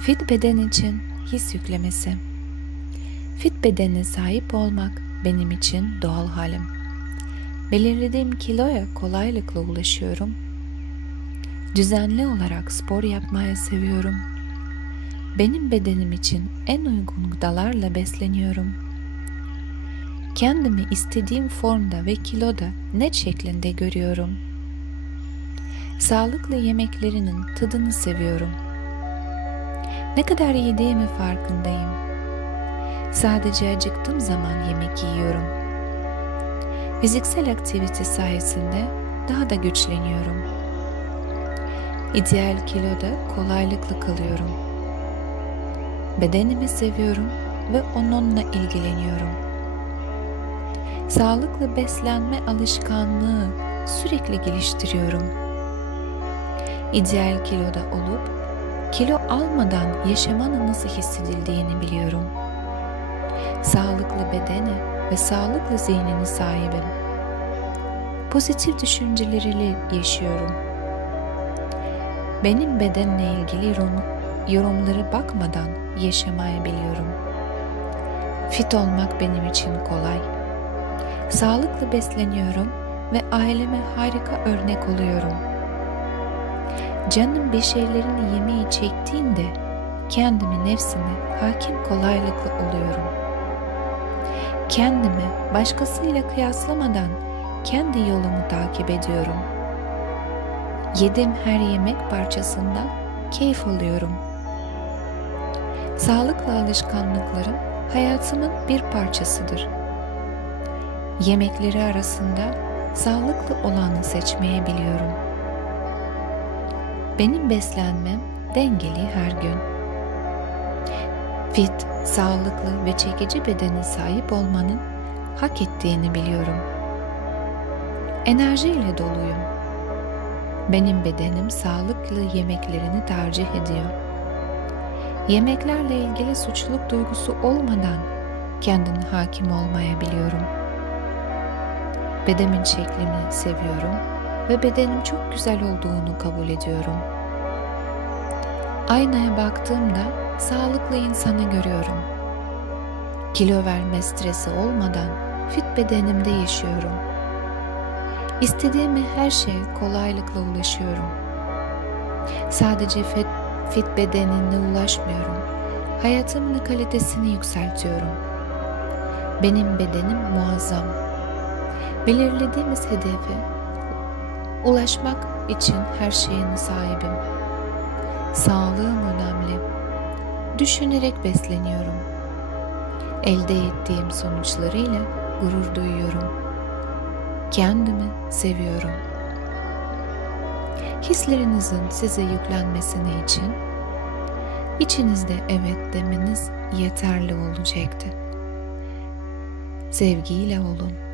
Fit beden için his yüklemesi. Fit bedene sahip olmak benim için doğal halim. Belirlediğim kiloya kolaylıkla ulaşıyorum. Düzenli olarak spor yapmayı seviyorum. Benim bedenim için en uygun gıdalarla besleniyorum. Kendimi istediğim formda ve kiloda net şeklinde görüyorum. Sağlıklı yemeklerinin tadını seviyorum. Ne kadar yediğimi farkındayım. Sadece acıktığım zaman yemek yiyorum. Fiziksel aktivite sayesinde daha da güçleniyorum. İdeal kiloda kolaylıkla kalıyorum. Bedenimi seviyorum ve onunla ilgileniyorum. Sağlıklı beslenme alışkanlığı sürekli geliştiriyorum. İdeal kiloda olup kilo almadan yaşamanın nasıl hissedildiğini biliyorum. Sağlıklı bedene ve sağlıklı zihnine sahibim. Pozitif düşünceleriyle yaşıyorum. Benim bedenle ilgili yorum, yorumlara bakmadan yaşamayı biliyorum. Fit olmak benim için kolay. Sağlıklı besleniyorum ve aileme harika örnek oluyorum. Canım bir şeylerini yemeği çektiğinde kendimi nefsime hakim kolaylıkla oluyorum. Kendimi başkasıyla kıyaslamadan kendi yolumu takip ediyorum. Yediğim her yemek parçasından keyif alıyorum. Sağlıklı alışkanlıklarım hayatımın bir parçasıdır. Yemekleri arasında sağlıklı olanı seçmeyi biliyorum. Benim beslenmem dengeli her gün. Fit, sağlıklı ve çekici bedene sahip olmanın hak ettiğini biliyorum. Enerjiyle doluyum. Benim bedenim sağlıklı yemeklerini tercih ediyor. Yemeklerle ilgili suçluluk duygusu olmadan kendine hakim olmaya biliyorum. Bedemin şeklini seviyorum ve bedenim çok güzel olduğunu kabul ediyorum. Aynaya baktığımda sağlıklı insanı görüyorum. Kilo verme stresi olmadan fit bedenimde yaşıyorum. İstediğime her şeye kolaylıkla ulaşıyorum. Sadece fit, fit bedenine ulaşmıyorum. Hayatımın kalitesini yükseltiyorum. Benim bedenim muazzam. Belirlediğimiz hedefe ulaşmak için her şeyine sahibim. Sağlığım önemli. Düşünerek besleniyorum. Elde ettiğim sonuçlarıyla gurur duyuyorum. Kendimi seviyorum. Hislerinizin size yüklenmesini için içinizde evet demeniz yeterli olacaktı. Sevgiyle olun.